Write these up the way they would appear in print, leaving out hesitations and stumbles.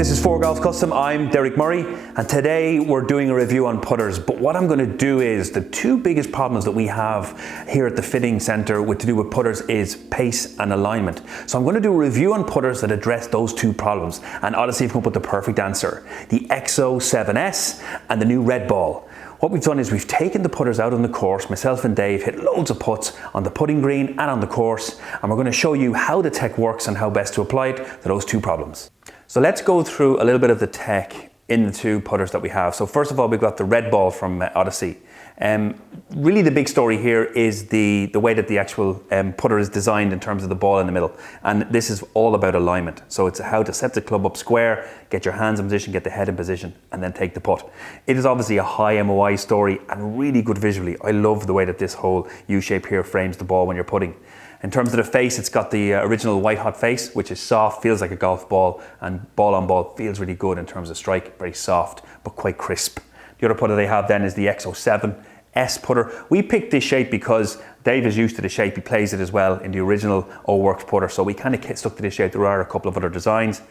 This is ForeGolf Custom. I'm Derek Murray, and today we're doing a review on putters. But what I'm going to do is the two biggest problems that we have here at the fitting center to do with putters is pace and alignment. So I'm going to do a review on putters that address those two problems, and Odyssey have come up with the perfect answer: the EXO 7S and the new red ball. What we've done is we've taken the putters out on the course. Myself and Dave hit loads of putts on the putting green and on the course, and we're going to show you how the tech works and how best to apply it to those two problems. So let's go through a little bit of the tech in the two putters that we have. So first of all, we've got the red ball from Odyssey. Really the big story here is the way that the actual putter is designed in terms of the ball in the middle. And this is all about alignment. So it's how to set the club up square, get your hands in position, get the head in position, and then take the putt. It is obviously a high MOI story and really good visually. I love the way that this whole U shape here frames the ball when you're putting. In terms of the face, it's got the original white hot face, which is soft, feels like a golf ball, and ball on ball feels really good in terms of strike, very soft, but quite crisp. The other putter they have then is the EXO 7S putter. We picked this shape because Dave is used to the shape. He plays it as well in the original O-Works putter, so we kind of stuck to this shape. There are a couple of other designs.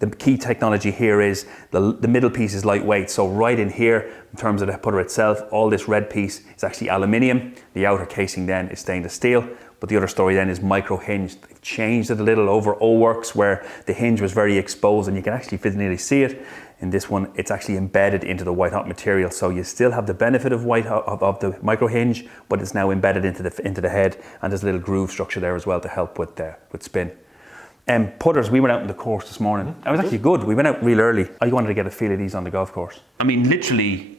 The key technology here is the middle piece is lightweight. So right in here, in terms of the putter itself, all this red piece is actually aluminium. The outer casing then is stainless steel. But the other story then is micro hinge. They've changed it a little over O-Works, where the hinge was very exposed and you can actually physically see it. In this one, it's actually embedded into the white hot material. So you still have the benefit of of the micro hinge, but it's now embedded into the head, and there's a little groove structure there as well to help with spin. Putters, we went out on the course this morning. It was actually good. We went out real early. I wanted to get a feel of these on the golf course. I mean, literally,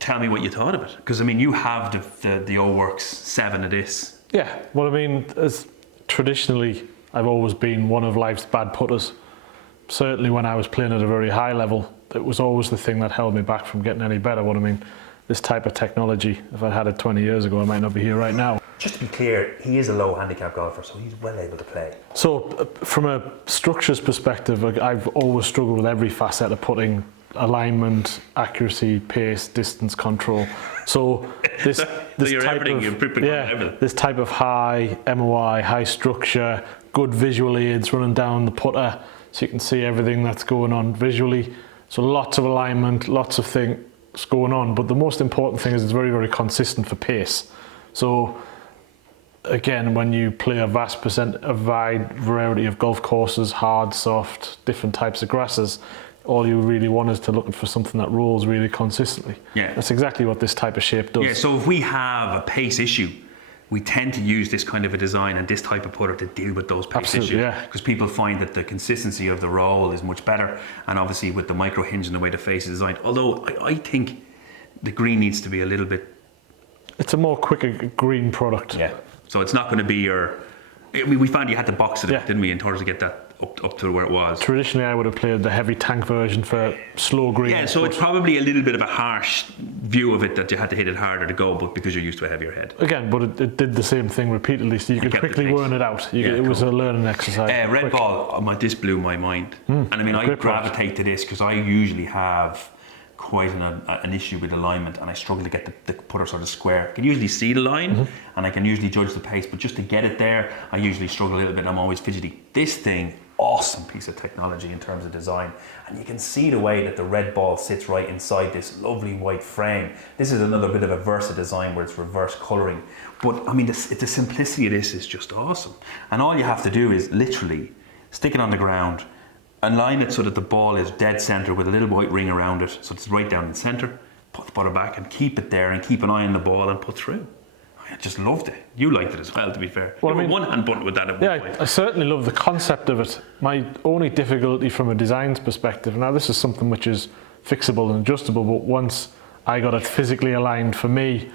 tell me what you thought of it. Because I mean, you have the O-Works 7 of this. Yeah, well, I mean, as traditionally, I've always been one of life's bad putters. Certainly when I was playing at a very high level, it was always the thing that held me back from getting any better. What I mean, this type of technology, if I'd had it 20 years ago, I might not be here right now. Just to be clear, he is a low handicap golfer, so he's well able to play. So from a structures perspective, I've always struggled with every facet of putting: alignment, accuracy, pace, distance control. So this type of high MOI, high structure, good visual aids running down the putter, so you can see everything that's going on visually. So lots of alignment, lots of things going on, but the most important thing is it's very, very consistent for pace. So again, when you play a wide variety of golf courses, hard, soft, different types of grasses, all you really want is to look for something that rolls really consistently. Yeah. That's exactly what this type of shape does. Yeah, so if we have a pace issue, we tend to use this kind of a design and this type of putter to deal with those pace issues. Yeah. Because people find that the consistency of the roll is much better, and obviously with the micro hinge and the way the face is designed. Although I think the green needs to be a little bit... It's a more quicker green product. Yeah. So it's not going to be your... We found you had to box it, didn't we, in order to get that up to where it was. Traditionally, I would have played the heavy tank version for slow green. Yeah, so it's probably a little bit of a harsh view of it that you had to hit it harder to go, but because you're used to a heavier head. Again, but it did the same thing repeatedly, so you could quickly learn it out. It was a learning exercise. Red ball, this blew my mind. And I mean, I gravitate to this because I usually have quite an issue with alignment, and I struggle to get the putter sort of square. I can usually see the line, and I can usually judge the pace, but just to get it there, I usually struggle a little bit. I'm always fidgety. This thing, awesome piece of technology in terms of design, and you can see the way that the red ball sits right inside this lovely white frame. This is another bit of a Versa design where it's reverse colouring, but I mean the simplicity of this is just awesome. And all you have to do is literally stick it on the ground, align it so that the ball is dead centre with a little white ring around it, so it's right down in the centre. Put the putter back and keep it there, and keep an eye on the ball and put through. I just loved it. You liked it as well, to be fair. Well, you were one hand button with that at one point. I certainly love the concept of it. My only difficulty from a designs perspective, now this is something which is fixable and adjustable, but once I got it physically aligned for me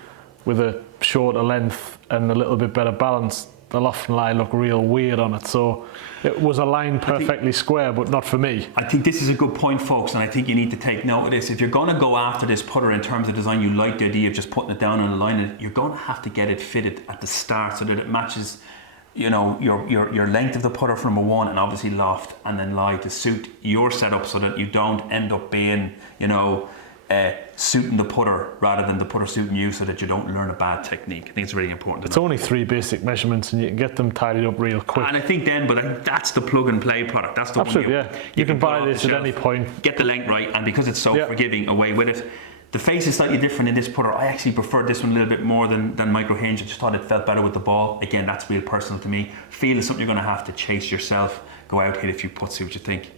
with a shorter length and a little bit better balance, the loft and lie look real weird on it. So it was aligned perfectly square, but not for me. I think this is a good point, folks, and I think you need to take note of this. If you're going to go after this putter in terms of design, you like the idea of just putting it down and aligning it, you're going to have to get it fitted at the start so that it matches, you know, your length of the putter from number one, and obviously loft and then lie to suit your setup, so that you don't end up being, you know, suiting the putter rather than the putter suiting you, so that you don't learn a bad technique. I think it's really important. It's only 3 basic measurements and you can get them tidied up real quick. And I think then, but that's the plug and play product. That's the Absolutely, one you can buy put this off the at any shelf, point. get the length right, and because it's so forgiving, away with it. The face is slightly different in this putter. I actually preferred this one a little bit more than micro hinge. I just thought it felt better with the ball. Again, that's real personal to me. Feel is something you're going to have to chase yourself. Go out, hit a few putts, see what you think.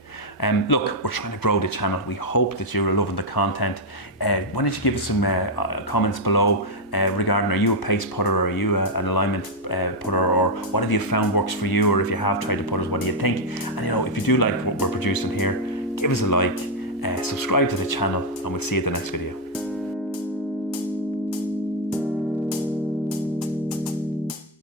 Look, we're trying to grow the channel. We hope that you're loving the content. Why don't you give us some comments below regarding, are you a pace putter, or are you an alignment putter, or what have you found works for you, or if you have tried the putters, what do you think? And you know, if you do like what we're producing here, give us a like, subscribe to the channel, and we'll see you at the next video.